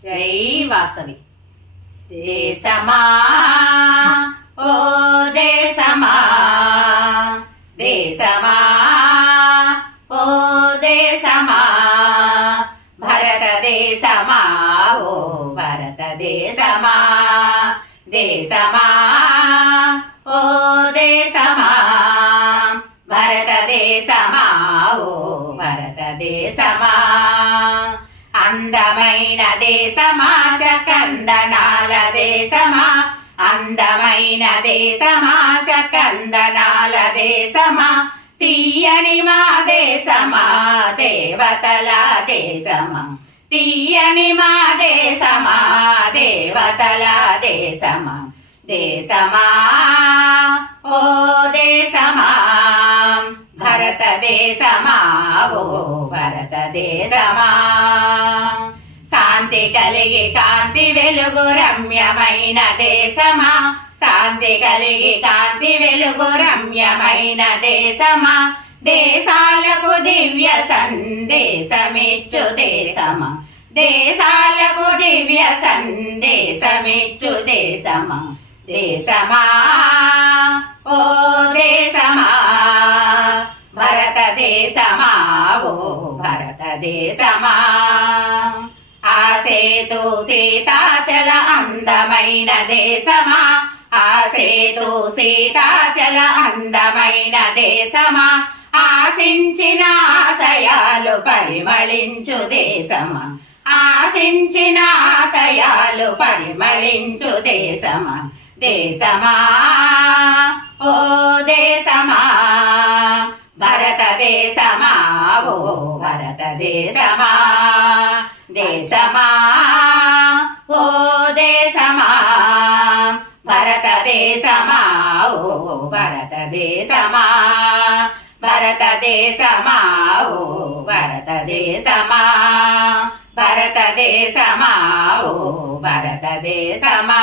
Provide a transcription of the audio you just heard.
జై వాసవి. దేశమా ఓ దేశమా, దేశమా ఓ దేశమా, భారతదేశమా ఓ భారతదేశమా, దేశమా ఓ దేశమా, భారతదేశమా ఓ భారతదేశమా, అందమైన దేశమా చకందనాల దేశమా, అందమైన దేశమా చకందనాల దేశమా, తీయని మా దేశమా దేవతల దేశమా, తీయని మా దేశమా దేవతల దేశమా, దేశమా ఓ దేశమా, భారతదేశమా ఓ భారతదేశమా, శాంతి కలిగి కాంతి వెలుగు రమ్యమైన దేశమా, శాంతి కలిగి కాంతి వెలుగు రమ్యమైన దేశమా, దేశాలకు దివ్య సందేశమిచ్చు దేశమా, దేశాలకు దివ్య సందేశమిచ్చు దేశమా, దేశమా ఓ దేశమా, భారతదేశమా ఓ భారతదేశమా, ఆ సేతు సీతాచల అందమైన దేశమా, ఆ సేతు సీతాచల అందమైన దేశమా, ఆశించిన ఆశయాలు పరిమళించు దేశమా, ఆశించిన ఆశయాలు పరిమళించు దేశమా, దేశమా ఓ దేశమా, భారతదేశమా ఓ భారతదేశమా, దేశమా ఓ దేశమా, భారతదేశమా ఓ భారతదేశమా, భారతదేశమా ఓ భారతదేశమా, భారతదేశమా ఓ భారతదేశమా.